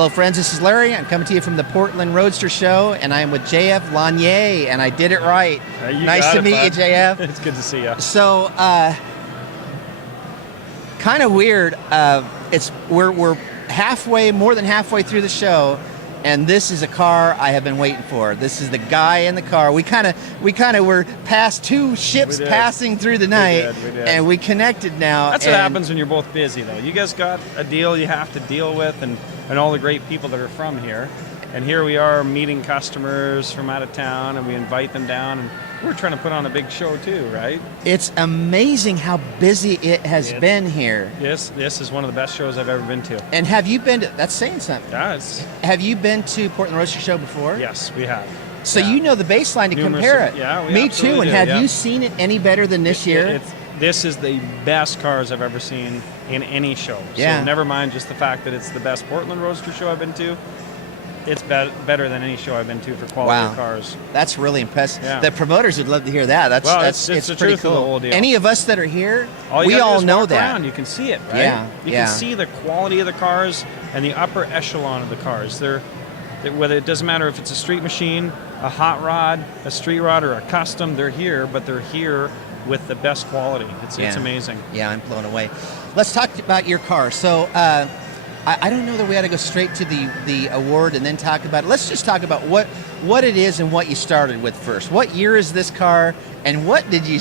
Hello, friends. This is Larry. I'm coming to you from the Portland Roadster Show, and I am with JF Launier, and I did it right. Nice to meet you, JF. It's good to see you. So, kind of weird. We're halfway, more than halfway through the show, and this is a car I have been waiting for. This is the guy in the car. We kind of were past two ships passing through the night, we did. and we connected now. That's what happens when you're both busy, though. You guys got a deal you have to deal with, and all the great people that are from here. And here we are meeting customers from out of town, and we invite them down, and we're trying to put on a big show too, right? It's amazing how busy it has been here. Yes, this is one of the best shows I've ever been to. And have you been to, that's saying something. Yeah, have you been to Portland Roadster Show before? Yes, we have. So you know the baseline to compare it. Yeah, Me too, and have you seen it any better than this year? This is the best cars I've ever seen in any show. Yeah. So never mind just the fact that it's the best Portland Roadster Show I've been to. It's better than any show I've been to for quality of cars. That's really impressive. Yeah. The promoters would love to hear that. It's the pretty truth cool. of the whole deal. Any of us that are here, we all know walk that. around, you can see it, right? Yeah. You can see the quality of the cars and the upper echelon of the cars. Whether it doesn't matter if it's a street machine, a hot rod, a street rod, or a custom, they're here, but they're here with the best quality. It's amazing. Yeah, I'm blown away. Let's talk about your car. So I don't know that we ought to go straight to the award and then talk about it. Let's just talk about what it is and what you started with first. What year is this car, and what did you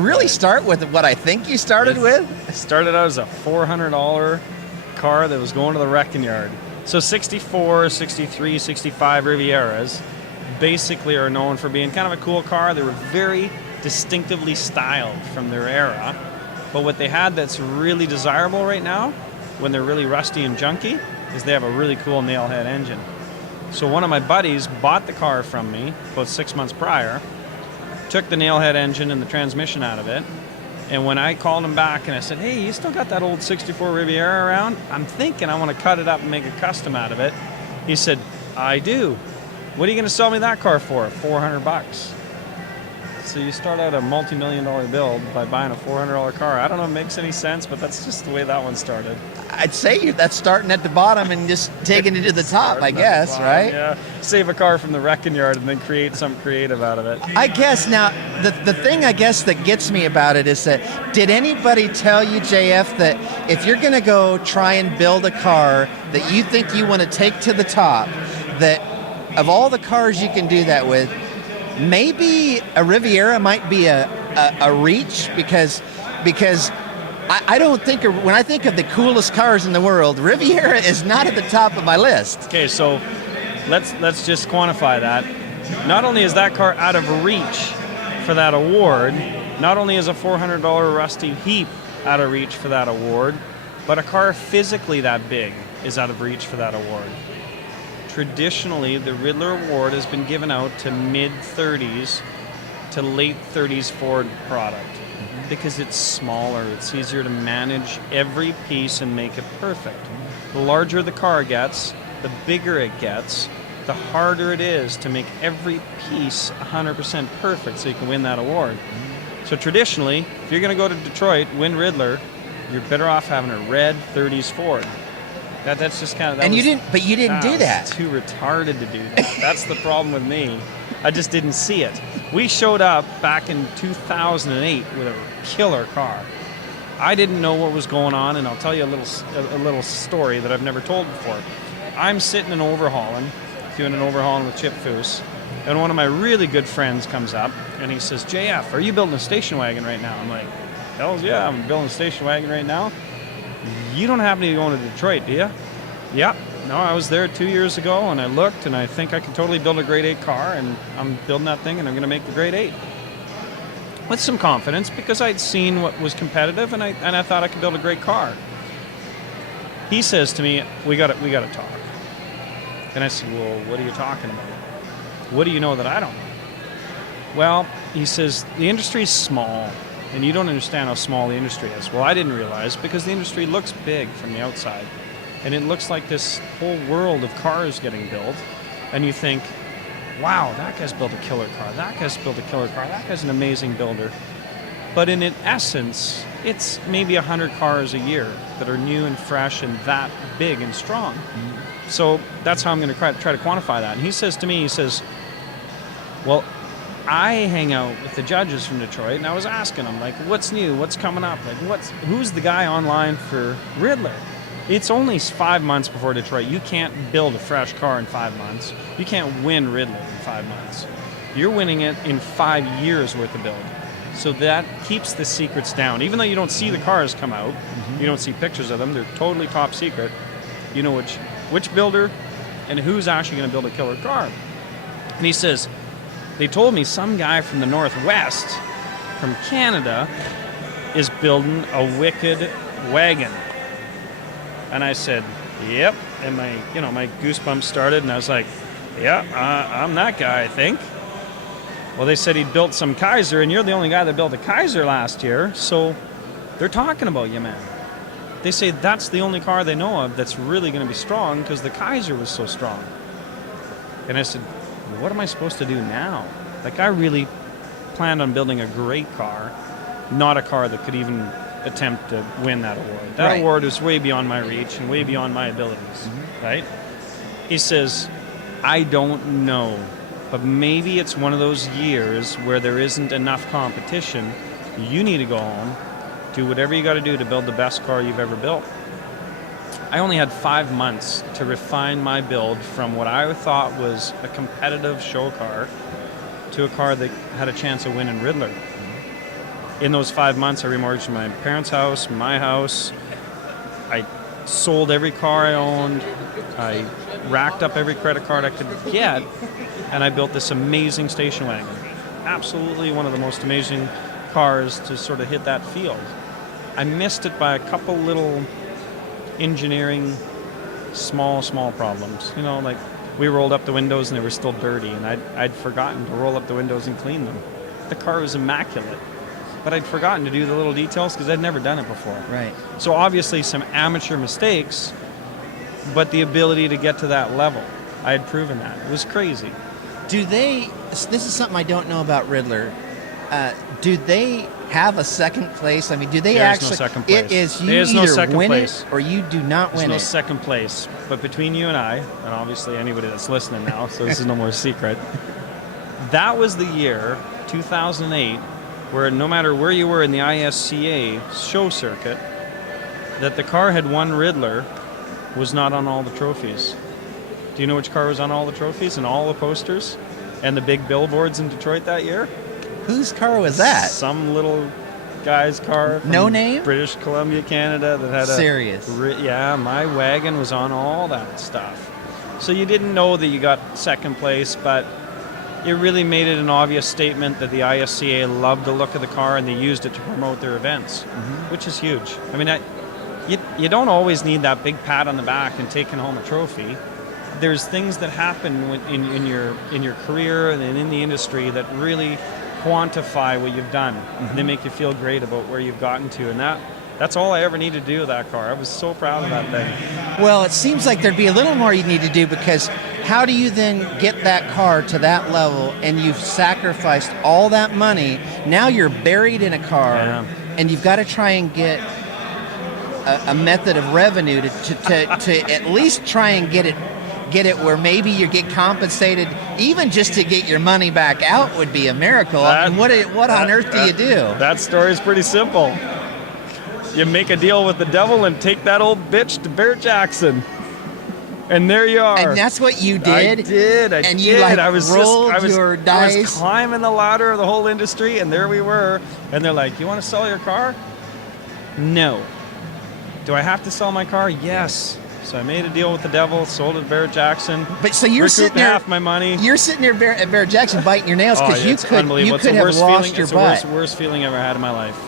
really start with? What I think you started with? It started out as a $400 car that was going to the wrecking yard. So 64, 63, 65 Rivieras basically are known for being kind of a cool car. They were very distinctively styled from their era. But what they had that's really desirable right now, when they're really rusty and junky, is they have a really cool nailhead engine. So one of my buddies bought the car from me about 6 months prior, took the nailhead engine and the transmission out of it, and when I called him back and I said, hey, you still got that old 64 Riviera around? I'm thinking I want to cut it up and make a custom out of it. He said, I do. What are you going to sell me that car for? $400. So you start out a multi-million-dollar build by buying a $400 car. I don't know if it makes any sense, but that's just the way that one started. I'd say that's starting at the bottom and just taking it to the top, I guess, right? Yeah. Save a car from the wrecking yard and then create something creative out of it. I guess now, the thing I guess that gets me about it is that, did anybody tell you, JF, that if you're going to go try and build a car that you think you want to take to the top, that of all the cars you can do that with, maybe a Riviera might be a reach, because I don't think, when I think of the coolest cars in the world, Riviera is not at the top of my list. Okay, so let's just quantify that. Not only is that car out of reach for that award, not only is a $400 rusty heap out of reach for that award, but a car physically that big is out of reach for that award. Traditionally, the Ridler Award has been given out to mid-30s to late 30s Ford product because it's smaller, it's easier to manage every piece and make it perfect. The larger the car gets, the bigger it gets, the harder it is to make every piece 100% perfect so you can win that award. So traditionally, if you're going to go to Detroit, win Ridler, you're better off having a red 30s Ford. That's just kind of. And you didn't do that. Too retarded to do that. That's the problem with me. I just didn't see it. We showed up back in 2008 with a killer car. I didn't know what was going on, and I'll tell you a little story that I've never told before. I'm sitting and doing an overhauling with Chip Foose, and one of my really good friends comes up and he says, "JF, are you building a station wagon right now?" I'm like, "Hell yeah, I'm building a station wagon right now." You don't happen to be going to Detroit, do you? Yeah. No, I was there 2 years ago, and I looked, and I think I can totally build a grade 8 car, and I'm building that thing, and I'm going to make the grade 8. With some confidence, because I'd seen what was competitive, and I thought I could build a great car. He says to me, we got to talk. And I said, well, what are you talking about? What do you know that I don't know? Well, he says, the industry's small, and you don't understand how small the industry is. Well, I didn't realize, because the industry looks big from the outside. And it looks like this whole world of cars getting built. And you think, wow, that guy's built a killer car. That guy's built a killer car. That guy's an amazing builder. But in essence, it's maybe 100 cars a year that are new and fresh and that big and strong. So that's how I'm going to try to quantify that. And he says to me, he says, well, I hang out with the judges from Detroit, and I was asking them, like, what's new? What's coming up? Like, who's the guy online for Ridler? It's only 5 months before Detroit. You can't build a fresh car in 5 months. You can't win Ridler in 5 months. You're winning it in 5 years worth of build. So that keeps the secrets down. Even though you don't see the cars come out, you don't see pictures of them, they're totally top secret. You know which builder and who's actually going to build a killer car. And he says, they told me some guy from the Northwest, from Canada, is building a wicked wagon. And I said, yep. And my goosebumps started, and I was like, yeah, I'm that guy, I think. Well, they said he'd built some Kaiser, and you're the only guy that built a Kaiser last year, so they're talking about you, man. They say that's the only car they know of that's really going to be strong because the Kaiser was so strong. And I said, what am I supposed to do now? Like, I really planned on building a great car, not a car that could even attempt to win that award. That award is way beyond my reach and way beyond my abilities, right? He says, I don't know, but maybe it's one of those years where there isn't enough competition. You need to go home, do whatever you got to do to build the best car you've ever built. I only had 5 months to refine my build from what I thought was a competitive show car to a car that had a chance of winning Ridler. In those 5 months, I remortgaged my parents' house, my house. I sold every car I owned. I racked up every credit card I could get, and I built this amazing station wagon. Absolutely one of the most amazing cars to sort of hit that field. I missed it by a couple little engineering, small problems. You know, like we rolled up the windows and they were still dirty, and I'd forgotten to roll up the windows and clean them. The car was immaculate, but I'd forgotten to do the little details because I'd never done it before. Right. So obviously some amateur mistakes, but the ability to get to that level, I had proven that. It was crazy. Do they, this is something I don't know about Ridler, do they have a second place? I mean, do they There's actually? No second place. It is, you There's either no second win place. it or you do not win it. There's no second place. But between you and I, and obviously anybody that's listening now, so this is no more secret, that was the year, 2008, where no matter where you were in the ISCA show circuit, that the car had won Ridler was not on all the trophies. Do you know which car was on all the trophies and all the posters and the big billboards in Detroit that year? Whose car was that? Some little guy's car from No name? British Columbia, Canada, that had Serious? Yeah, my wagon was on all that stuff. So you didn't know that you got second place, but it really made it an obvious statement that the ISCA loved the look of the car and they used it to promote their events, which is huge. I mean, you don't always need that big pat on the back and taking home a trophy. There's things that happen in your career and in the industry that really quantify what you've done. They make you feel great about where you've gotten to, and that's all I ever needed to do with that car. I was so proud of that thing. Well, it seems like there'd be a little more you need to do, because how do you then get that car to that level and you've sacrificed all that money? Now you're buried in a car, and you've got to try and get a method of revenue to at least try and get it where maybe you get compensated, even just to get your money back out would be a miracle. I mean, what on earth do you do? That story is pretty simple. You make a deal with the devil and take that old bitch to Bear Jackson. And there you are. And that's what you did? I did. And you like rolled your dice? I was climbing the ladder of the whole industry, and there we were. And they're like, you want to sell your car? No. Do I have to sell my car? Yes. So I made a deal with the devil, sold it to Bear Jackson. But so you're sitting there, half my money. You're sitting there at Bear Jackson biting your nails because you could have lost your butt. It's the worst feeling I ever had in my life.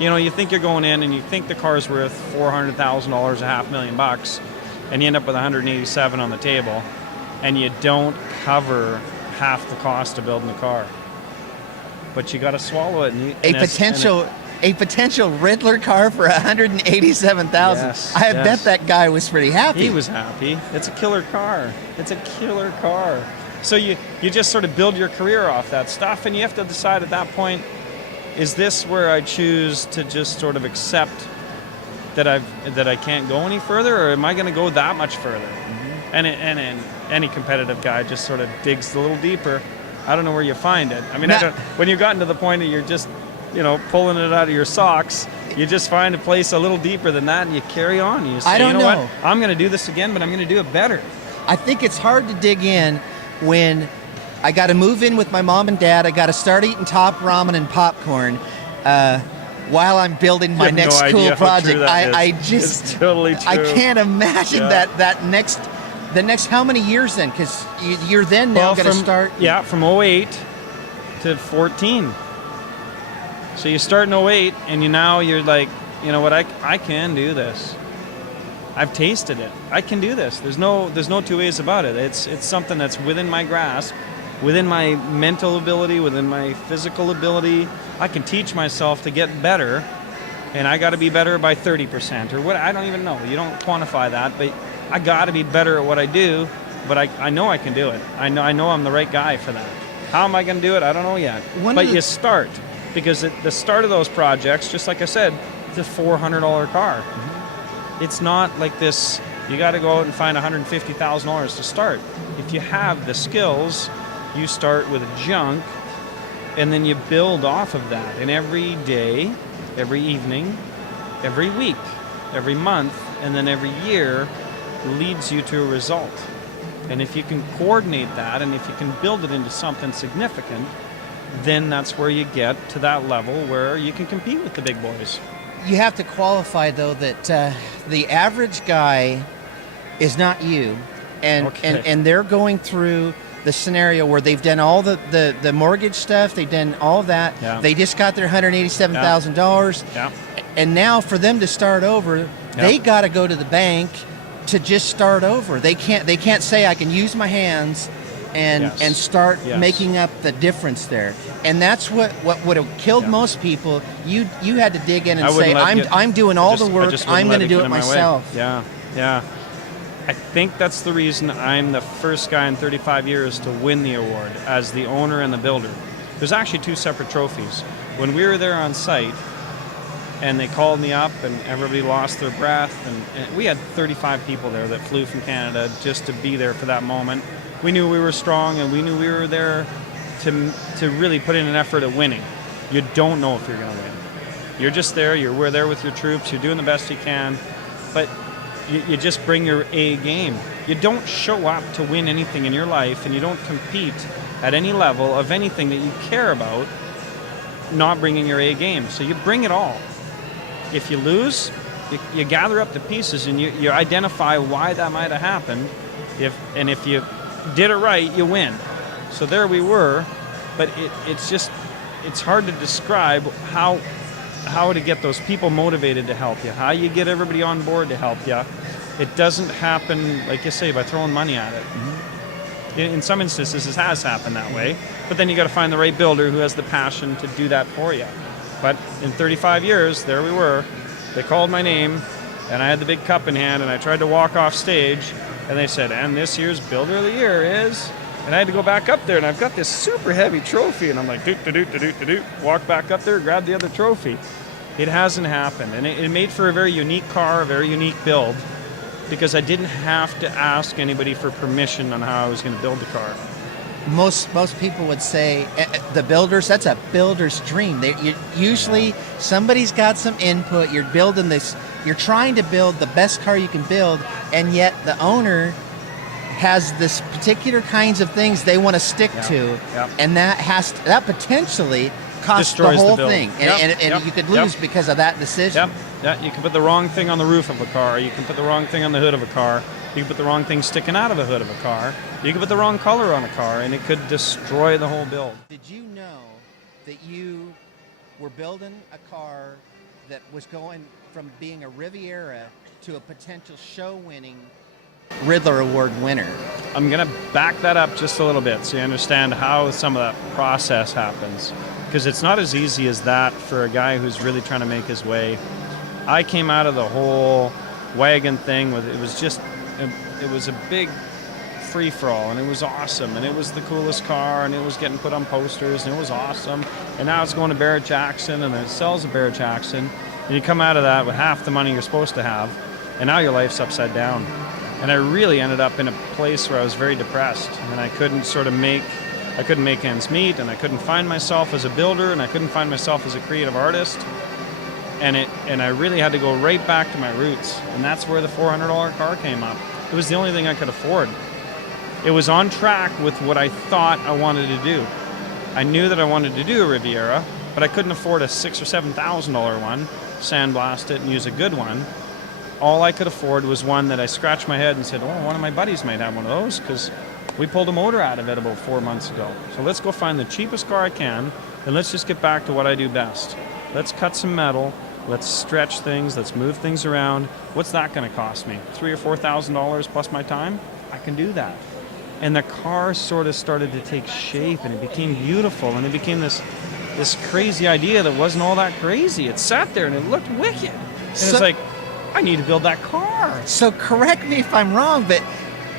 You know, you think you're going in and you think the car's worth $400,000, $500,000, and you end up with 187 on the table, and you don't cover half the cost of building the car. But you got to swallow it. A potential Ridler car for $187,000. Yes, I bet that guy was pretty happy. He was happy. It's a killer car. It's a killer car. So you just sort of build your career off that stuff, and you have to decide at that point, is this where I choose to just sort of accept that I can't go any further, or am I going to go that much further? And any competitive guy just sort of digs a little deeper. I don't know where you find it. I mean, when you've gotten to the point that you're just, pulling it out of your socks, you just find a place a little deeper than that, and you carry on. You say, I don't know. What? I'm going to do this again, but I'm going to do it better. I think it's hard to dig in when I got to move in with my mom and dad. I got to start eating top ramen and popcorn while I'm building my next cool project. I just it's totally true. I can't imagine the next how many years then? Because you're then now going to start. Yeah, from 08 to 14. So you start in 08, and you're like, you know what? I can do this. I've tasted it. I can do this. There's no two ways about it. It's something that's within my grasp, within my mental ability, within my physical ability. I can teach myself to get better, and I got to be better by 30% or what? I don't even know. You don't quantify that, but I got to be better at what I do. But I know I can do it. I know I'm the right guy for that. How am I going to do it? I don't know yet. But you start, because at the start of those projects, just like I said, it's a $400 car. It's not like this, you got to go out and find $150,000 to start. If you have the skills, you start with junk, and then you build off of that. And every day, every evening, every week, every month, and then every year leads you to a result. And if you can coordinate that, and if you can build it into something significant, then that's where you get to that level where you can compete with the big boys. You have to qualify, though, that the average guy is not you, and they're going through the scenario where they've done all the mortgage stuff, they've done all that, they just got their $187,000, and now for them to start over, they got to go to the bank to just start over. They can't say I can use my hands and start making up the difference there. And that's what would have killed most people. You had to dig in and say, I'm doing all the work, I'm going to do it myself. Yeah. I think that's the reason I'm the first guy in 35 years to win the award as the owner and the builder. There's actually two separate trophies. When we were there on site, and they called me up, and everybody lost their breath, and we had 35 people there that flew from Canada just to be there for that moment. We knew we were strong, and we knew we were there to really put in an effort at winning. You don't know if you're going to win. You're just there. We're there with your troops. You're doing the best you can, but you just bring your A game. You don't show up to win anything in your life, and you don't compete at any level of anything that you care about not bringing your A game. So you bring it all. If you lose, you gather up the pieces, and you identify why that might have happened. If you did it right, you win. So there we were, but it's hard to describe how to get those people motivated to help you, how you get everybody on board to help you. It doesn't happen, like you say, by throwing money at it. In some instances, it has happened that way, but then you got to find the right builder who has the passion to do that for you. But in 35 years, there we were. They called my name, and I had the big cup in hand, and I tried to walk off stage, and they said, and this year's Builder of the Year is... And I had to go back up there, and I've got this super heavy trophy, and I'm like, doot, walk back up there, grab the other trophy. It hasn't happened, and it made for a very unique car, a very unique build, because I didn't have to ask anybody for permission on how I was going to build the car. Most people would say the builders, that's a builder's dream. Usually somebody's got some input. You're building this, you're trying to build the best car you can build, and yet the owner has this particular kinds of things they want to stick to, and that potentially costs the whole thing, and you could lose because of that decision. You can put the wrong thing on the roof of a car. You can put the wrong thing on the hood of a car. You can put the wrong thing sticking out of a hood of a car. You can put the wrong color on a car, and it could destroy the whole build. Did you know that you were building a car that was going from being a Riviera to a potential show-winning Ridler Award winner? I'm going to back that up just a little bit so you understand how some of that process happens, because it's not as easy as that for a guy who's really trying to make his way. I came out of the whole wagon thing with it was a big free-for-all, and it was awesome, and it was the coolest car, and it was getting put on posters, and it was awesome. And now it's going to Barrett-Jackson, and it sells at Barrett-Jackson, and you come out of that with half the money you're supposed to have, and now your life's upside down. And I really ended up in a place where I was very depressed, and I couldn't make ends meet, and I couldn't find myself as a builder, and I couldn't find myself as a creative artist. And I really had to go right back to my roots, and that's where the $400 car came up. It was the only thing I could afford. It was on track with what I thought I wanted to do. I knew that I wanted to do a Riviera, but I couldn't afford a $6,000 or $7,000 one, sandblast it and use a good one. All I could afford was one that I scratched my head and said, oh, one of my buddies might have one of those, because we pulled a motor out of it about 4 months ago. So let's go find the cheapest car I can, and let's just get back to what I do best. Let's cut some metal. Let's stretch things. Let's move things around. What's that going to cost me? $3,000 or $4,000 plus my time? I can do that. And the car sort of started to take shape, and it became beautiful, and it became this crazy idea that wasn't all that crazy. It sat there and it looked wicked. And it's like, I need to build that car. So correct me if I'm wrong, but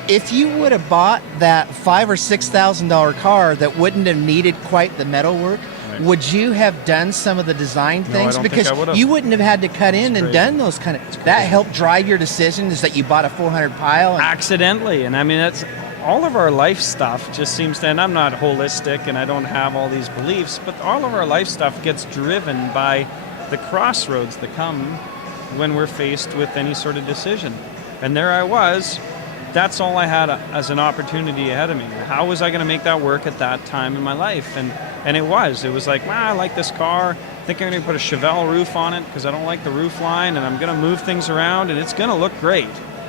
if you would have bought that $5,000 or $6,000 car that wouldn't have needed quite the metal work, would you have done some of the design things? I don't because think I would've. You wouldn't have had to cut in and done those kind of. That helped drive your decision. Is that you bought a 400 pile? Accidentally, and I mean that's all of our life stuff. Just seems to, and I'm not holistic, and I don't have all these beliefs, but all of our life stuff gets driven by the crossroads that come when we're faced with any sort of decision. And there I was. That's all I had as an opportunity ahead of me. How was I going to make that work at that time in my life? And it was like, I like this car. I think I'm going to put a Chevelle roof on it because I don't like the roof line, and I'm going to move things around, and it's going to look great.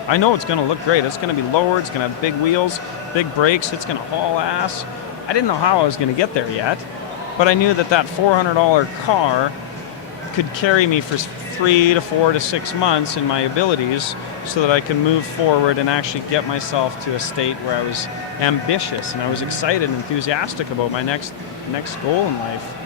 I know it's going to look great. It's going to be lowered. It's going to have big wheels, big brakes. It's going to haul ass. I didn't know how I was going to get there yet, but I knew that $400 car could carry me for 3 to 4 to 6 months in my abilities, so that I can move forward and actually get myself to a state where I was ambitious and I was excited and enthusiastic about my next goal in life.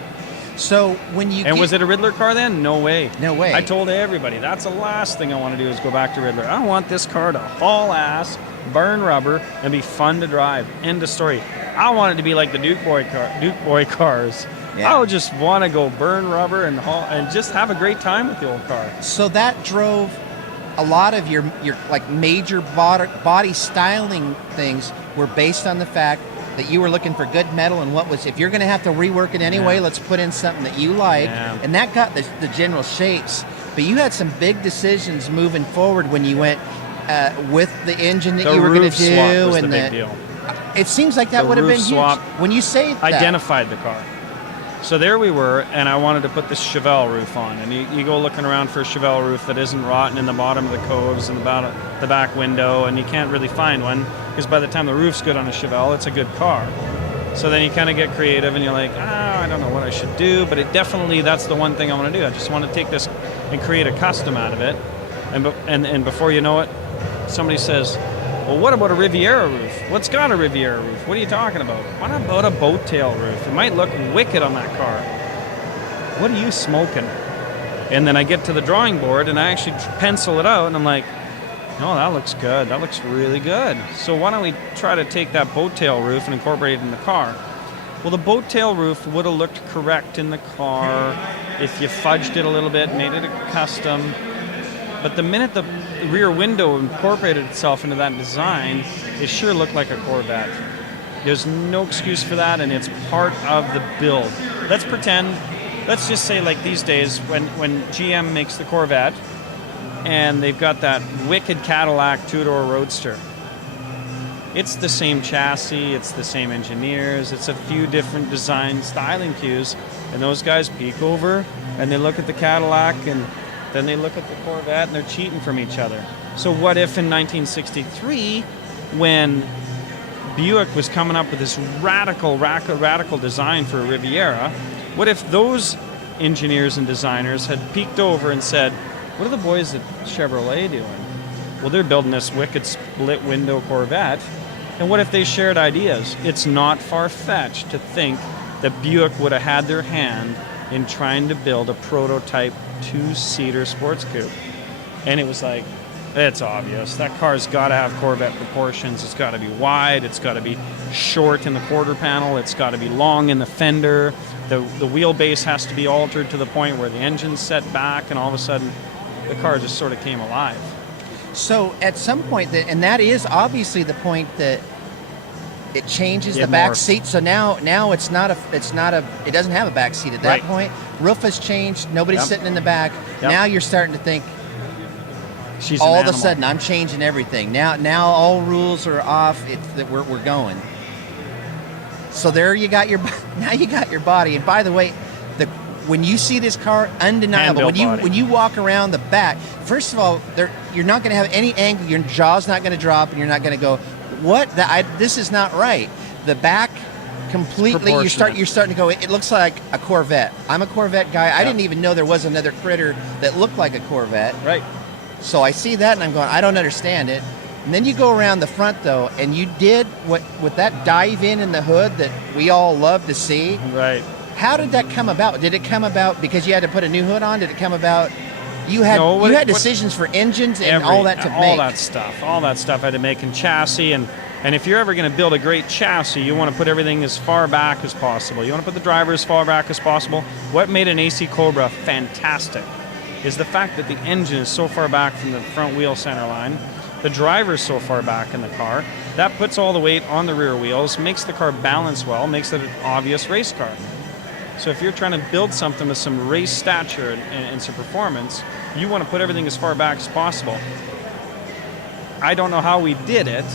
So when you was it a Ridler car then? No way. No way. I told everybody that's the last thing I want to do is go back to Ridler. I want this car to haul ass, burn rubber, and be fun to drive. End of story. I want it to be like the Duke Boy cars. Yeah. I would just want to go burn rubber and haul and just have a great time with the old car. So that drove a lot of your like major body styling things were based on the fact that you were looking for good metal, and if you're going to have to rework it anyway, let's put in something that you like. Yeah. And that got the general shapes. But you had some big decisions moving forward when you went with the engine that you were going to do, and the big deal. It seems like that would have been huge. When you say that, identified the car. So there we were, and I wanted to put this Chevelle roof on. And you go looking around for a Chevelle roof that isn't rotten in the bottom of the coves and the back window, and you can't really find one, because by the time the roof's good on a Chevelle, it's a good car. So then you kind of get creative, and you're like, I don't know what I should do, but that's the one thing I want to do. I just want to take this and create a custom out of it. And before you know it, somebody says, well, what about a Riviera roof? What's got a Riviera roof? What are you talking about? What about a boat tail roof? It might look wicked on that car. What are you smoking? And then I get to the drawing board and I actually pencil it out, and I'm like, no, that looks good. That looks really good. So why don't we try to take that boat tail roof and incorporate it in the car? Well, the boat tail roof would have looked correct in the car if you fudged it a little bit, made it a custom. But the minute the rear window incorporated itself into that design, it sure looked like a Corvette. There's no excuse for that, and it's part of the build. Let's just say like these days when GM makes the Corvette and they've got that wicked Cadillac two-door Roadster. It's the same chassis, it's the same engineers, it's a few different design styling cues, and those guys peek over and they look at the Cadillac and then they look at the Corvette and they're cheating from each other. So what if in 1963, when Buick was coming up with this radical design for a Riviera, what if those engineers and designers had peeked over and said, what are the boys at Chevrolet doing? Well, they're building this wicked split window Corvette. And what if they shared ideas? It's not far-fetched to think that Buick would have had their hand in trying to build a prototype 2-seater sports coupe. And it was like, It's obvious. That car's got to have Corvette proportions. It's got to be wide. It's got to be short in the quarter panel. It's got to be long in the fender. The wheelbase has to be altered to the point where the engine's set back, and all of a sudden, the car just sort of came alive. So at some point, and that is obviously the point that it changes the back seat. So now it doesn't have a back seat at that point. Roof has changed. Nobody's sitting in the back. Now you're starting to think, she's all of a sudden I'm changing everything. Now all rules are off. We're going. So there you got your body. And by the way, when you see this car, undeniable. When you walk around the back, first of all, you're not going to have any angle. Your jaw's not going to drop, and you're not going to go, "What? This is not right." The back, completely. You're starting to go. It looks like a Corvette. I'm a Corvette guy. I didn't even know there was another critter that looked like a Corvette. Right. So I see that, and I'm going, I don't understand it. And then you go around the front, though, and you did with that dive in the hood that we all love to see. Right. How did that come about? Did it come about because you had to put a new hood on? Did it come about you had decisions for engines and all that to make? All that stuff I had to make in chassis. And if you're ever going to build a great chassis, you want to put everything as far back as possible. You want to put the driver as far back as possible. What made an AC Cobra fantastic is the fact that the engine is so far back from the front wheel center line. The driver's so far back in the car. That puts all the weight on the rear wheels, makes the car balance well, makes it an obvious race car. So if you're trying to build something with some race stature and some performance, you want to put everything as far back as possible. I don't know how we did it,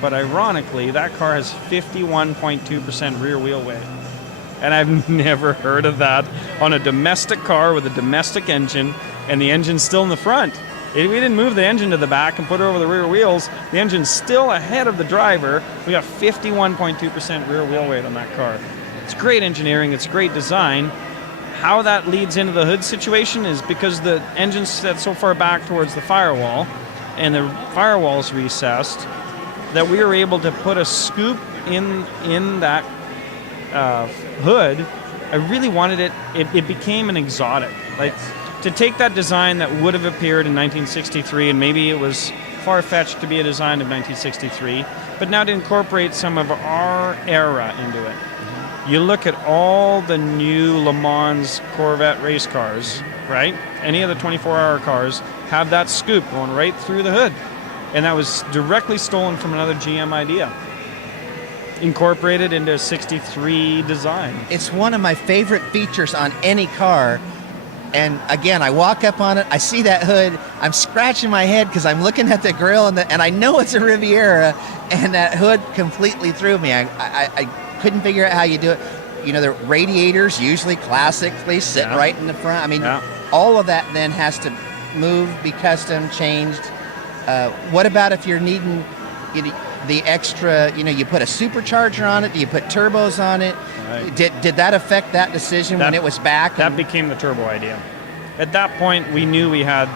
but ironically, that car has 51.2% rear wheel weight. And I've never heard of that on a domestic car with a domestic engine, and the engine's still in the front. We didn't move the engine to the back and put it over the rear wheels. The engine's still ahead of the driver. We got 51.2% rear wheel weight on that car. It's great engineering. It's great design. How that leads into the hood situation is because the engine's set so far back towards the firewall, and the firewall's recessed, that we were able to put a scoop in that hood. I really wanted it. It became an exotic. Like, to take that design that would have appeared in 1963, and maybe it was far-fetched to be a design of 1963, but now to incorporate some of our era into it. You look at all the new Le Mans Corvette race cars, right? Any of the 24-hour cars have that scoop going right through the hood. And that was directly stolen from another GM idea, incorporated into a 63 design. It's one of my favorite features on any car. And again, I walk up on it, I see that hood, I'm scratching my head because I'm looking at the grill, and I know it's a Riviera, and that hood completely threw me. I couldn't figure out how you do it. You know, the radiators usually classically sit right in the front. I mean, all of that then has to move, be custom, changed. What about if you're needing the extra, you put a supercharger on it? Do you put turbos on it? Right. Did that affect that decision when it was back? That became the turbo idea. At that point, we knew we had,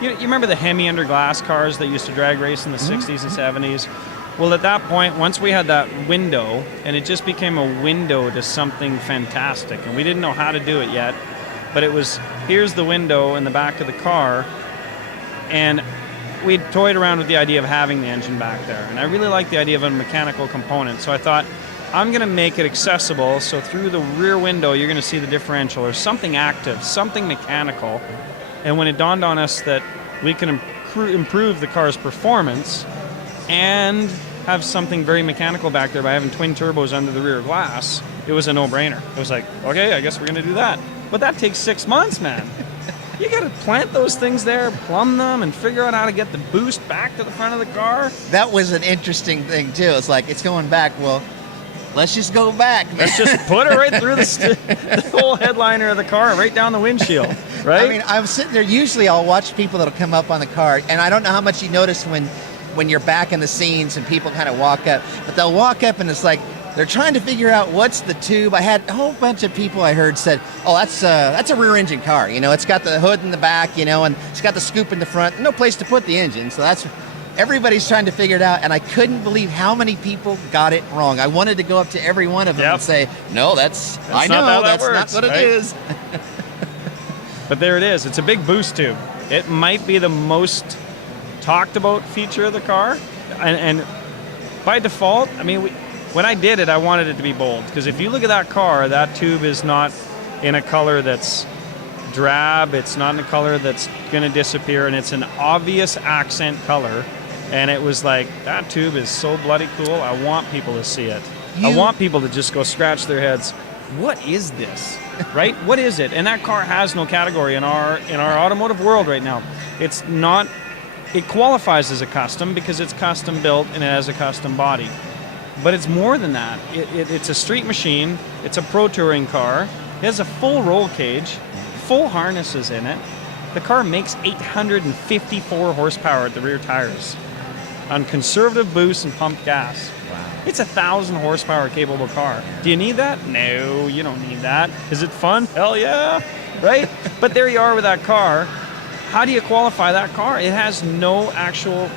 you remember the Hemi under glass cars that used to drag race in the 60s and 70s? Well, at that point, once we had that window, and it just became a window to something fantastic, and we didn't know how to do it yet, but it was, here's the window in the back of the car, and we toyed around with the idea of having the engine back there, and I really liked the idea of a mechanical component, so I thought, I'm going to make it accessible, so through the rear window, you're going to see the differential, or something active, something mechanical, and when it dawned on us that we can improve the car's performance, and have something very mechanical back there by having twin turbos under the rear glass, it was a no-brainer. It was like, okay, I guess we're going to do that. But that takes 6 months, man. You got to plant those things there, plumb them, and figure out how to get the boost back to the front of the car. That was an interesting thing, too. It's like, it's going back. Well, let's just go back, man. Let's just put it right through the whole headliner of the car, right down the windshield, right? I mean, I'm sitting there. Usually I'll watch people that'll come up on the car, and I don't know how much you notice when you're back in the scenes and people kind of walk up, but they'll walk up and it's like they're trying to figure out what's the tube. I had a whole bunch of people I heard said, oh, that's a rear engine car. It's got the hood in the back, and it's got the scoop in the front. No place to put the engine. So everybody's trying to figure it out. And I couldn't believe how many people got it wrong. I wanted to go up to every one of them and say, no, that's not what it is. But there it is. It's a big boost tube. It might be the most talked about feature of the car, and by default, I mean, when I did it, I wanted it to be bold, because if you look at that car, that tube is not in a color that's drab, it's not in a color that's going to disappear, and it's an obvious accent color. And it was like, that tube is so bloody cool, I want people to see it. I want people to just go scratch their heads, what is this? Right? What is it? And that car has no category in our automotive world right now. It's not, it qualifies as a custom because it's custom built and it has a custom body. But it's more than that. It's a street machine, it's a pro touring car, it has a full roll cage, full harnesses in it. The car makes 854 horsepower at the rear tires on conservative boost and pumped gas. Wow. It's 1,000 horsepower capable car. Do you need that? No, you don't need that. Is it fun? Hell yeah, right? But there you are with that car. How do you qualify that car? It has no actual,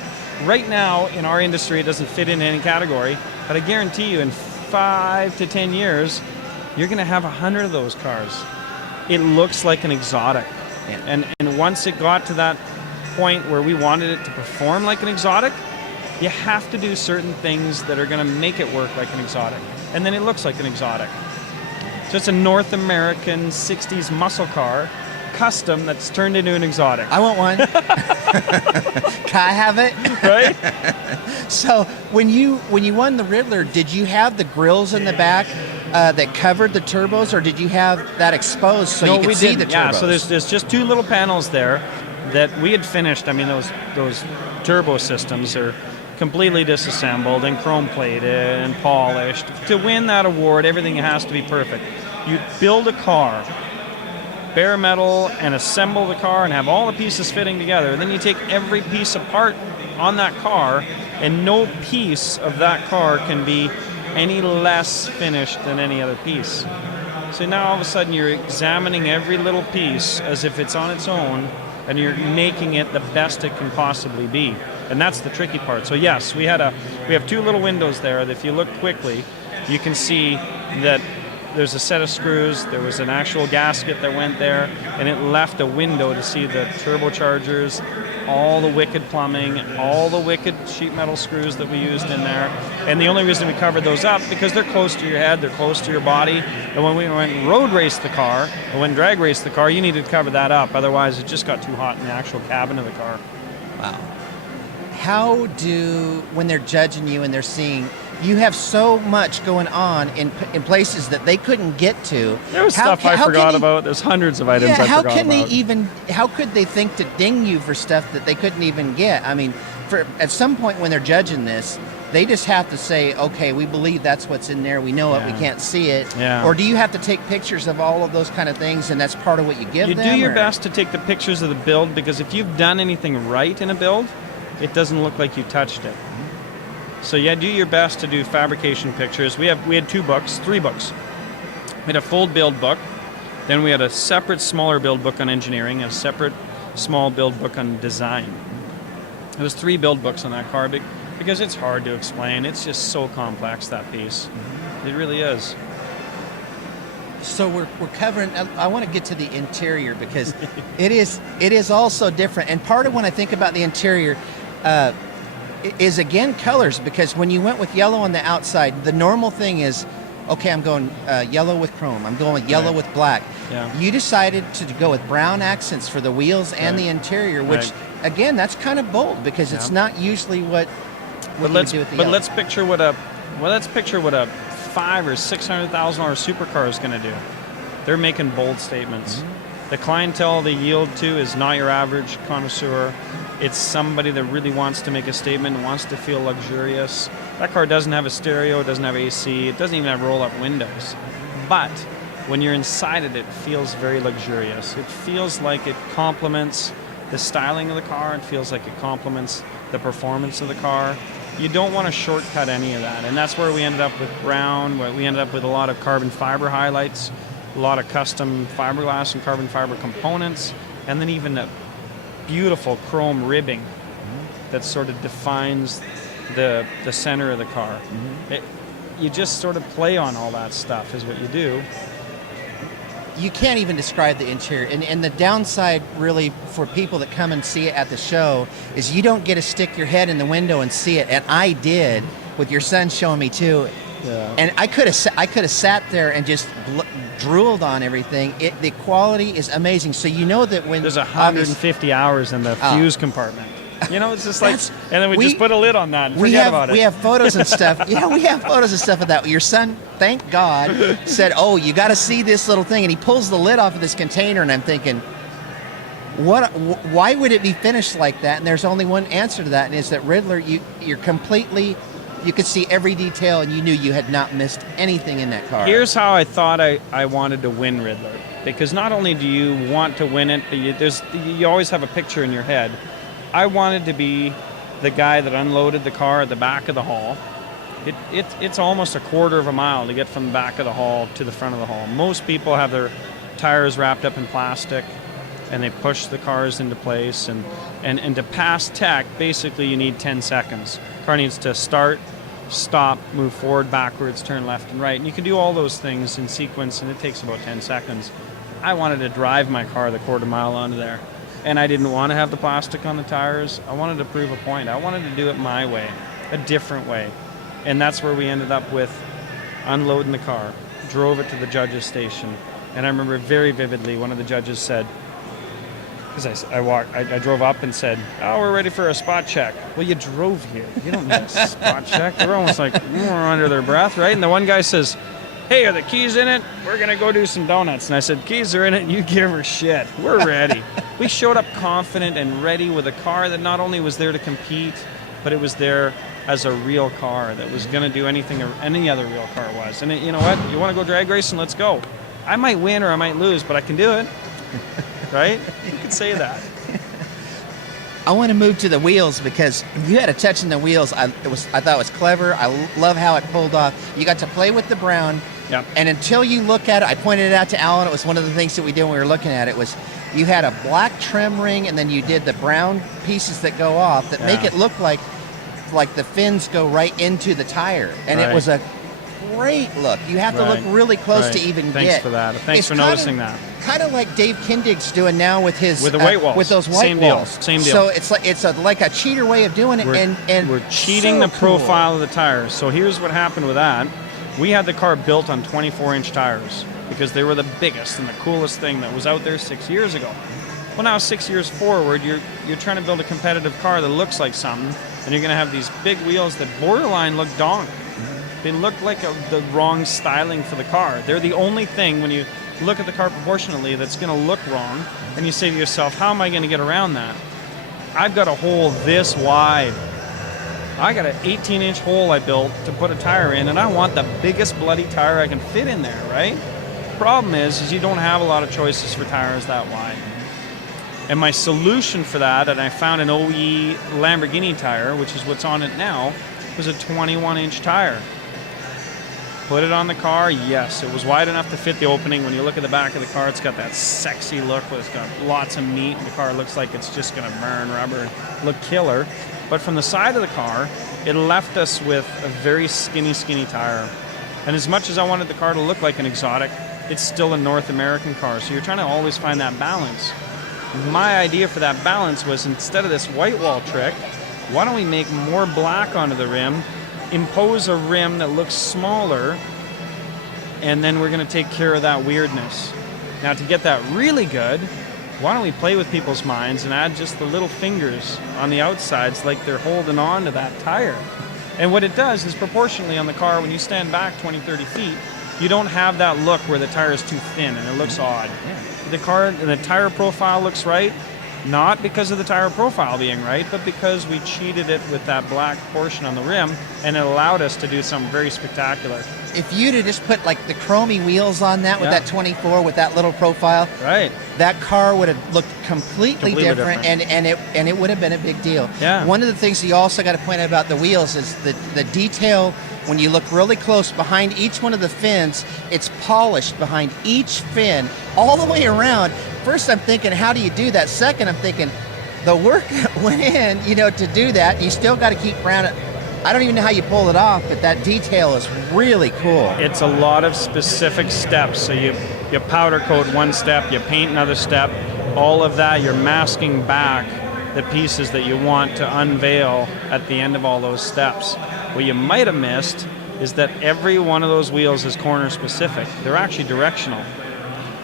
right now in our industry, it doesn't fit in any category, but I guarantee you in 5 to 10 years, you're gonna have 100 of those cars. It looks like an exotic. Yeah. And once it got to that point where we wanted it to perform like an exotic, you have to do certain things that are going to make it work like an exotic. And then it looks like an exotic. So it's a North American 60s muscle car, custom, that's turned into an exotic. I want one. Can I have it? Right? So when you won the Ridler, did you have the grills in the back that covered the turbos, or did you have that exposed so you could see the turbos? Yeah, so there's just two little panels there that we had finished. I mean, those turbo systems are completely disassembled and chrome plated and polished. To win that award, everything has to be perfect. You build a car, bare metal, and assemble the car and have all the pieces fitting together. Then you take every piece apart on that car, and no piece of that car can be any less finished than any other piece. So now all of a sudden you're examining every little piece as if it's on its own, and you're making it the best it can possibly be. And that's the tricky part. So yes, we have two little windows there that if you look quickly, you can see that there's a set of screws, there was an actual gasket that went there, and it left a window to see the turbochargers, all the wicked plumbing, all the wicked sheet metal screws that we used in there. And the only reason we covered those up, because they're close to your head, they're close to your body, and when we went and road raced the car, or when drag raced the car, you needed to cover that up, otherwise it just got too hot in the actual cabin of the car. Wow. When they're judging you and they're seeing, you have so much going on in places that they couldn't get to. There was stuff I forgot about. There's hundreds of items I forgot about. How could they think to ding you for stuff that they couldn't even get? I mean, at some point when they're judging this, they just have to say, okay, we believe that's what's in there. We know it. We can't see it. Yeah. Or do you have to take pictures of all of those kind of things, and that's part of what you give them? You do your best to take the pictures of the build, because if you've done anything right in a build, it doesn't look like you touched it. So yeah, do your best to do fabrication pictures. We had three books. We had a full build book, then we had a separate smaller build book on engineering, a separate small build book on design. There was 3 build books on that car because it's hard to explain. It's just so complex, that piece. It really is. So we're covering. I want to get to the interior because it is also different. And part of when I think about the interior is again colors, because when you went with yellow on the outside, the normal thing is, okay, I'm going yellow with chrome. I'm going with yellow with black. Yeah. You decided to go with brown accents for the wheels and the interior, which again, that's kind of bold because it's not usually what you do with the yellow. But let's picture what a $500,000 or $600,000 supercar is going to do. They're making bold statements. Mm-hmm. The clientele they yield to is not your average connoisseur. It's somebody that really wants to make a statement, wants to feel luxurious. That car doesn't have a stereo, it doesn't have AC, it doesn't even have roll-up windows. But when you're inside it, it feels very luxurious. It feels like it complements the styling of the car. It feels like it complements the performance of the car. You don't want to shortcut any of that. And that's where we ended up with brown, where we ended up with a lot of carbon fiber highlights, a lot of custom fiberglass and carbon fiber components, and then even a beautiful chrome ribbing that sort of defines the center of the car. You just sort of play on all that stuff is what you do. you can't even describe the interior. And the downside, really, for people that come and see it at the show is you don't get to stick your head in the window and see it. And I did, with your son showing me too. Yeah. And I could have sat there and just drooled on everything. The quality is amazing. So you know that when there's 150 hours in the fuse compartment. You know, it's just like, and then we just put a lid on that and forget about it. We have photos and stuff. Yeah, we have photos and stuff of that. Your son, thank God, said, "Oh, you got to see this little thing," and he pulls the lid off of this container, and I'm thinking, why would it be finished like that? And there's only one answer to that, and it's that Ridler, you're completely. You could see every detail, and you knew you had not missed anything in that car. Here's how I thought I wanted to win Ridler. Because not only do you want to win it, but you always have a picture in your head. I wanted to be the guy that unloaded the car at the back of the hall. It's almost a quarter of a mile to get from the back of the hall to the front of the hall. Most people have their tires wrapped up in plastic, and they push the cars into place. And to pass tech, basically you need 10 seconds. Car needs to start, stop, move forward, backwards, turn left and right. And you can do all those things in sequence, and it takes about 10 seconds. I wanted to drive my car the quarter mile onto there. And I didn't want to have the plastic on the tires. I wanted to prove a point. I wanted to do it my way, a different way. And that's where we ended up with unloading the car, drove it to the judge's station. And I remember very vividly, one of the judges said, because I drove up and said, "Oh, we're ready for a spot check." Well, you drove here. You don't need a spot check. They're almost like under their breath, right? And the one guy says, "Hey, are the keys in it? We're going to go do some donuts." And I said, "Keys are in it. You give her shit. We're ready." We showed up confident and ready with a car that not only was there to compete, but it was there as a real car that was going to do anything any other real car was. And you know what? You want to go drag racing? Let's go. I might win or I might lose, but I can do it. Right? You could say that. I want to move to the wheels because you had a touch in the wheels. I thought it was clever. I love how it pulled off. You got to play with the brown. Yep. And until you look at it, I pointed it out to Alan. It was one of the things that we did when we were looking at it was you had a black trim ring and then you did the brown pieces that go off that make it look like the fins go right into the tire. And it was a great look. You have to look really close to even get. Thanks for that. Thanks for noticing that. Kind of like Dave Kindig's doing now with his the white walls. with those white walls. Same deal. So it's like a cheater way of doing it, and we're cheating so the profile of the tires. So here's what happened with that. We had the car built on 24-inch tires because they were the biggest and the coolest thing that was out there 6 years ago. Well, now 6 years forward, you're trying to build a competitive car that looks like something, and you're going to have these big wheels that borderline look donk. They look like the wrong styling for the car. They're the only thing when you look at the car proportionally that's going to look wrong, and you say to yourself, how am I going to get around that? I've got a hole this wide. I got an 18-inch hole I built to put a tire in, and I want the biggest bloody tire I can fit in there, right? Problem is you don't have a lot of choices for tires that wide. And my solution for that, and I found an OE Lamborghini tire, which is what's on it now, was a 21-inch tire. Put it on the car, yes, it was wide enough to fit the opening. When you look at the back of the car, it's got that sexy look where it's got lots of meat, and the car looks like it's just going to burn rubber, look killer. But from the side of the car, it left us with a very skinny tire. And as much as I wanted the car to look like an exotic, it's still a North American car, so you're trying to always find that balance. My idea for that balance was, instead of this white wall trick, why don't we make more black onto the rim, impose a rim that looks smaller, and then we're going to take care of that weirdness. Now, to get that really good, why don't we play with people's minds and add just the little fingers on the outsides like they're holding on to that tire. And what it does is, proportionally on the car, when you stand back 20, 30 feet, you don't have that look where the tire is too thin and it looks odd. The tire profile looks right, not because of the tire profile being right, but because we cheated it with that black portion on the rim, and it allowed us to do something very spectacular. If you'd have just put like the chromey wheels on that with that 24 with that little profile, right, that car would have looked completely different. And it would have been a big deal. Yeah. One of the things you also got to point out about the wheels is the detail. When you look really close behind each one of the fins, it's polished behind each fin all the way around. First, I'm thinking, how do you do that? Second, I'm thinking, the work that went in, to do that. You still got to keep I don't even know how you pull it off, but that detail is really cool. It's a lot of specific steps. So you powder coat one step, you paint another step. All of that, you're masking back the pieces that you want to unveil at the end of all those steps. What you might have missed is that every one of those wheels is corner specific. They're actually directional.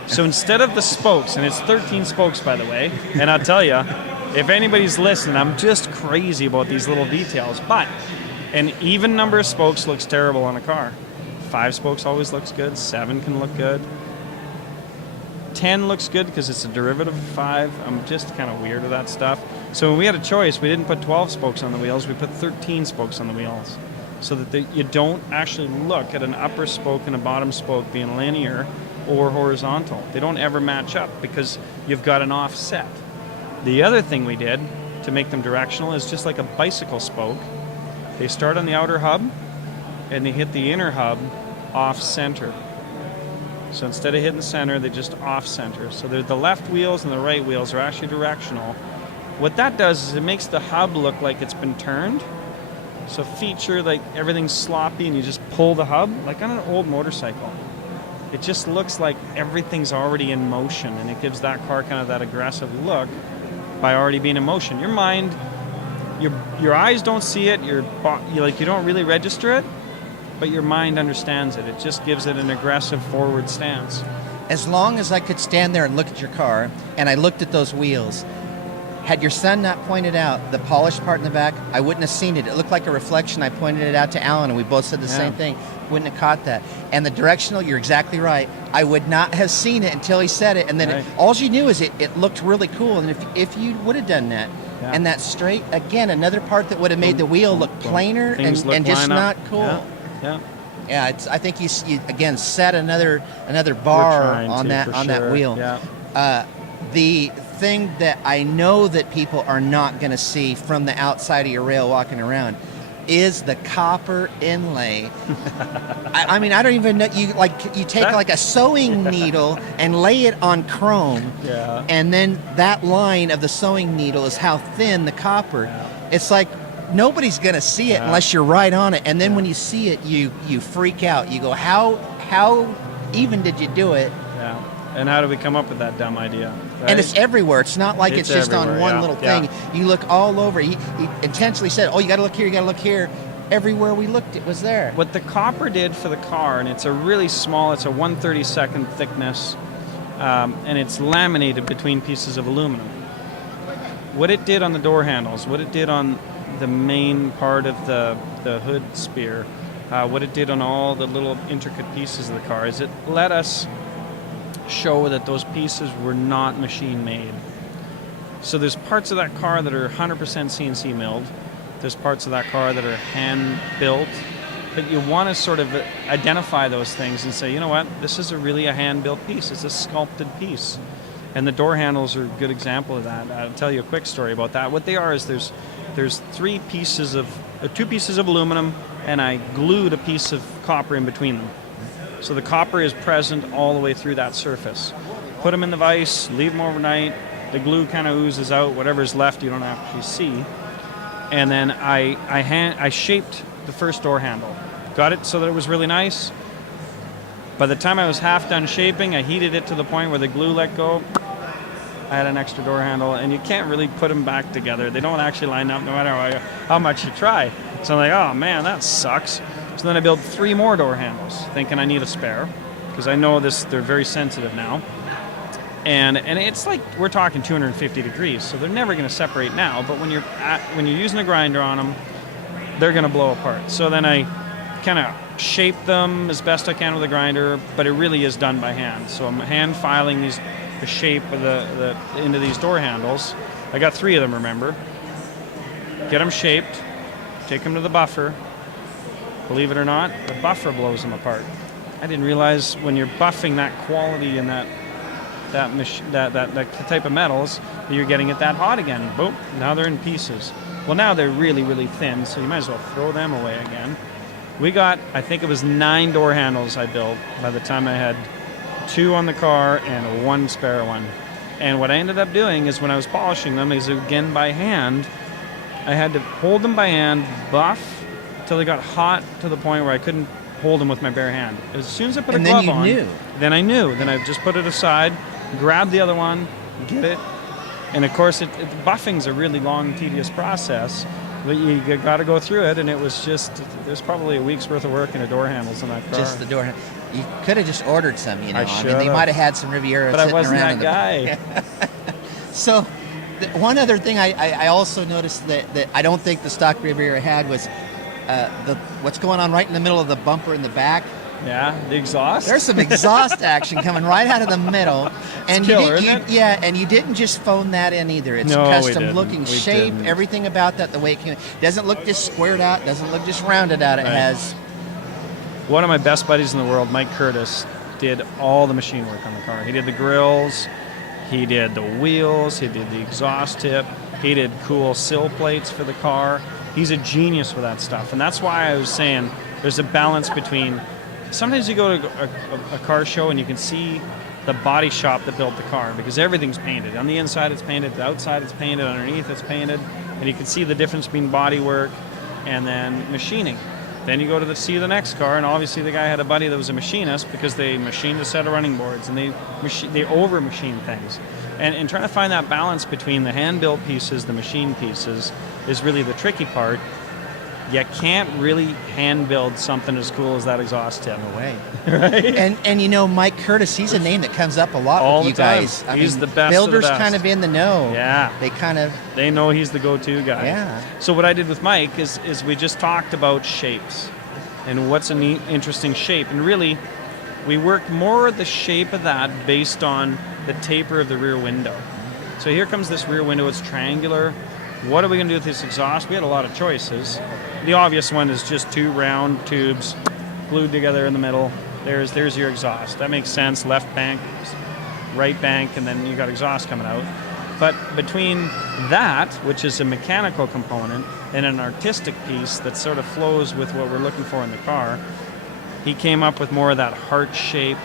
So instead of the spokes, and it's 13 spokes by the way, and I'll tell you, if anybody's listening, I'm just crazy about these little details, but an even number of spokes looks terrible on a car. 5 spokes always looks good, 7 can look good. 10 looks good because it's a derivative of 5. I'm just kind of weird with that stuff. So when we had a choice, we didn't put 12 spokes on the wheels, we put 13 spokes on the wheels. So that you don't actually look at an upper spoke and a bottom spoke being linear or horizontal. They don't ever match up because you've got an offset. The other thing we did to make them directional is just like a bicycle spoke. They start on the outer hub and they hit the inner hub off center. So instead of hitting center, they just off center. So the left wheels and the right wheels are actually directional. What that does is it makes the hub look like it's been turned. So feature like everything's sloppy and you just pull the hub like on an old motorcycle. It just looks like everything's already in motion, and it gives that car kind of that aggressive look by already being in motion. Your mind, your eyes don't see it, you don't really register it, but your mind understands it. It just gives it an aggressive forward stance. As long as I could stand there and look at your car, and I looked at those wheels, had your son not pointed out the polished part in the back, I wouldn't have seen it. It looked like a reflection. I pointed it out to Alan, and we both said the same thing. Wouldn't have caught that. And the directional, you're exactly right. I would not have seen it until he said it, and then all you knew is it looked really cool. And if you would have done that, and that straight, again, another part that would have made the wheel look plainer and just not cool. Yeah, I think you again set another bar on that wheel. Yeah. The thing that I know that people are not going to see from the outside of your rail walking around is the copper inlay. I mean, I don't even know. You take like a sewing needle and lay it on chrome, and then that line of the sewing needle is how thin the copper. It's like nobody's going to see it unless you're right on it. And then when you see it, you freak out. You go, how even did you do it? Yeah. And how do we come up with that dumb idea? Right? And it's everywhere. It's not like it's just on one little thing. Yeah. You look all over. He intentionally said, oh, you got to look here, you got to look here. Everywhere we looked, it was there. What the copper did for the car, and it's a really small, it's a 1/32 thickness, and it's laminated between pieces of aluminum. What it did on the door handles, what it did on the main part of the hood spear, what it did on all the little intricate pieces of the car is it let us show that those pieces were not machine made. So there's parts of that car that are 100% CNC milled. There's parts of that car that are hand built. But you want to sort of identify those things and say, you know what, this is really a hand built piece. It's a sculpted piece. And the door handles are a good example of that. I'll tell you a quick story about that. What they are is there's two pieces of aluminum, and I glued a piece of copper in between them. So the copper is present all the way through that surface. Put them in the vise, leave them overnight, the glue kind of oozes out, whatever's left you don't actually see. And then I shaped the first door handle. Got it so that it was really nice. By the time I was half done shaping, I heated it to the point where the glue let go. I had an extra door handle, and you can't really put them back together. They don't actually line up no matter how much you try. So I'm like, oh man, that sucks. So then I built 3 more door handles, thinking I need a spare, because I know they're very sensitive now. And it's like, we're talking 250 degrees, so they're never going to separate now, but when you're using a grinder on them, they're going to blow apart. So then I kind of shape them as best I can with a grinder, but it really is done by hand. So I'm hand filing the shape of into these door handles. I got 3 of them, remember. Get them shaped, take them to the buffer. Believe it or not, the buffer blows them apart. I didn't realize when you're buffing that quality and that type of metals, that you're getting it that hot again. Boom, now they're in pieces. Well, now they're really, really thin, so you might as well throw them away again. We got, I think it was 9 door handles I built by the time I had 2 on the car and 1 spare one. And what I ended up doing is when I was polishing them is again by hand, I had to hold them by hand, buff till they got hot to the point where I couldn't hold them with my bare hand. As soon as I put a And glove then on, you knew. then I knew. Then I just put it aside, grab the other one, get it, and of course, buffing's a really long, tedious process. But you got to go through it, and it was just, there's probably a week's worth of work in the door handles on that car. Just the door. You could have just ordered some, you know. I mean, they might have had some Riviera but I sitting wasn't around that guy. So, one other thing I also noticed that I don't think the stock Riviera had was what's going on right in the middle of the bumper in the back. Yeah, the exhaust. There's some exhaust action coming right out of the middle, and killer, isn't it? yeah, and you didn't just phone that in either. It's No, we custom didn't. looking, We shape, didn't. everything about that, the way it came. Doesn't look just squared out. Doesn't look just rounded out. It Right. has. One of my best buddies in the world, Mike Curtis, did all the machine work on the car. He did the grills, he did the wheels, he did the exhaust tip, he did cool sill plates for the car. He's a genius with that stuff, and that's why I was saying there's a balance between. Sometimes you go to a car show and you can see the body shop that built the car because everything's painted. On the inside it's painted, the outside it's painted, underneath it's painted, and you can see the difference between body work and then machining. Then you go to see the next car, and obviously the guy had a buddy that was a machinist because they machined a set of running boards and they over machine things. And trying to find that balance between the hand-built pieces, the machine pieces, is really the tricky part. You can't really hand build something as cool as that exhaust tip. No way. Right? And you know, Mike Curtis, he's a name that comes up a lot All with the you time. guys. He's the best of the Builders best. kind of in the know. Yeah. They kind of. They know he's the go-to guy. Yeah. So what I did with Mike is we just talked about shapes and what's a neat, interesting shape. And really, we worked more the shape of that based on the taper of the rear window. So here comes this rear window. It's triangular. What are we going to do with this exhaust? We had a lot of choices. The obvious one is just two round tubes glued together in the middle. There's your exhaust. That makes sense. Left bank, right bank, and then you got exhaust coming out. But between that, which is a mechanical component, and an artistic piece that sort of flows with what we're looking for in the car, he came up with more of that heart-shaped,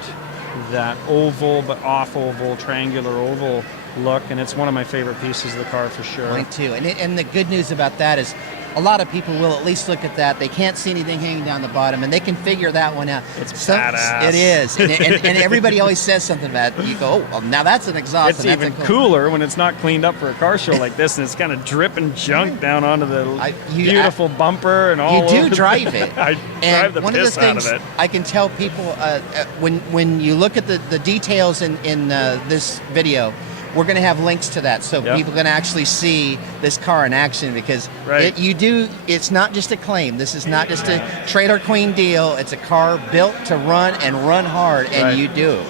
that oval but off-oval, triangular oval look, and it's one of my favorite pieces of the car for sure. Mine too. And the good news about that is a lot of people will at least look at that. They can't see anything hanging down the bottom, and they can figure that one out. It's badass. It is. And everybody always says something about it. You go, oh, well, now that's an exhaust. It's and that's even a cool. cooler when it's not cleaned up for a car show like this, and it's kind of dripping junk down onto the beautiful bumper and all. You do drive it. I drive the one piss of the out things of it. I can tell people when you look at the details in this video, we're going to have links to that, so Yep. people can actually see this car in action because Right. it's not just a claim. This is not just a trailer queen deal. It's a car built to run and run hard, and Right. you do.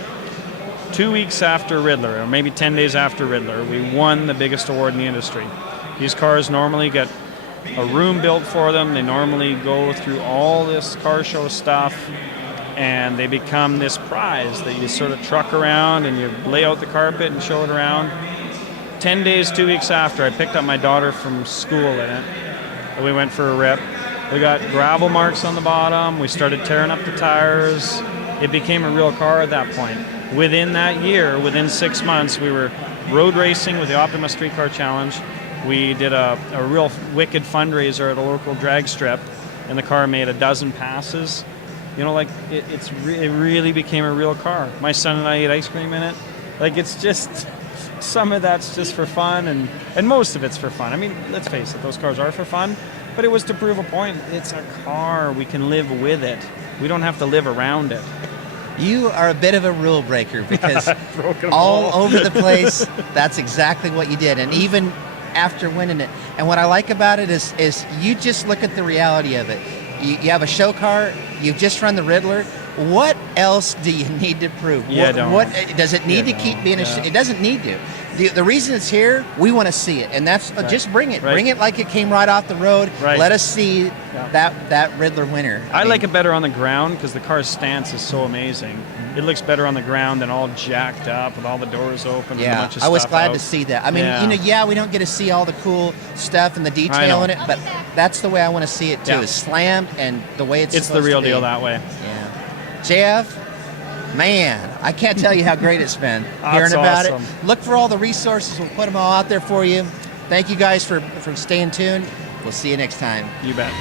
2 weeks after Ridler, or maybe 10 days after Ridler, we won the biggest award in the industry. These cars normally get a room built for them. They normally go through all this car show stuff, and they become this prize that you sort of truck around and you lay out the carpet and show it around. 10 days, 2 weeks after, I picked up my daughter from school in it, and we went for a rip. We got gravel marks on the bottom. We started tearing up the tires. It became a real car at that point. Within that year, within 6 months, we were road racing with the Optima Street Car Challenge. We did a real wicked fundraiser at a local drag strip, and the car made a dozen passes. You know, like, it really became a real car. My son and I ate ice cream in it. Like, it's just, some of that's just for fun, and most of it's for fun. I mean, let's face it, those cars are for fun, but it was to prove a point. It's a car. We can live with it. We don't have to live around it. You are a bit of a rule breaker because Broke 'em all over the place, that's exactly what you did. And even after winning it, and what I like about it is you just look at the reality of it. You have a show car, you've just run the Ridler. What else do you need to prove? Yeah, what does it need to keep being it doesn't need to. The reason it's here, we want to see it, and that's just bring it. Right. Bring it like it came right off the road. Right. Let us see that Ridler winner. I like it better on the ground because the car's stance is so amazing. It looks better on the ground than all jacked up with all the doors open and a bunch of I was stuff glad out. to see that. I mean, Yeah. we don't get to see all the cool stuff and the I detail know. in it, but that's the way I want to see it too. Yeah. Is slammed and the way it's It's the supposed real to be. deal that way. Yeah. Jeff, man, I can't tell you how great it's been hearing That's about awesome. it. Look for all the resources. We'll put them all out there for you. Thank you guys for staying tuned. We'll see you next time. You bet.